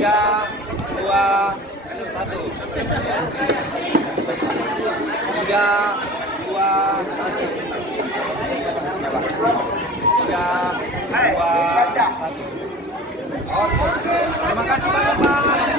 3, 2, 1. 3, 2, 1. Ya, Pak. 3, 2, 1. Oke. Terima kasih banyak, Pak.